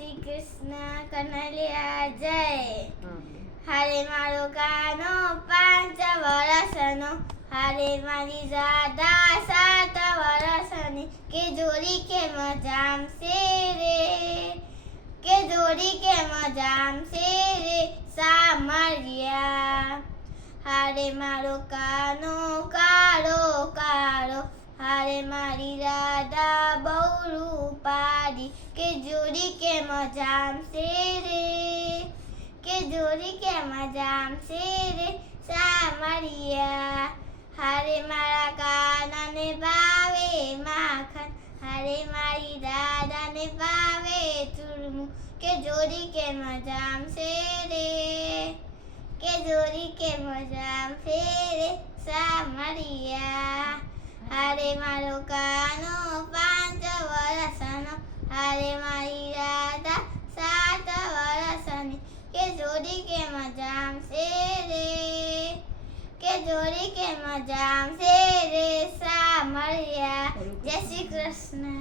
શ્રી કૃષ્ણ કનૈયા જય. હારે મારો કાનો 5 વર્ષનો, હારે મારી રાધા 7 વર્ષની, કે જોડી કેમ જામશે રે, કે જોડી કેમ જામશે રે સામરિયા. હારે મારો કાનો કાળો કાળો, હારે મારી રાધા બહુ રૂપાળી, કે જોડી કેમ જામશે રે, કે જોડી કેમ જામશે રે સામરિયા. હારે મારા કાનાને ભાવે માખણ, હારે મારી દાદાને ભાવે ચૂરમું, કે જોડી કેમ જામશે રે, કે જોડી કેમ જામશે રે સામરિયા. હારે મારો કાનો 5 વર્ષનો, હારે મારી રાધા 7 વર્ષની, કે જોડી કેમ જામશે રે, કે જોડી કેમ જામશે રે સામરિયા. જય શ્રી કૃષ્ણ.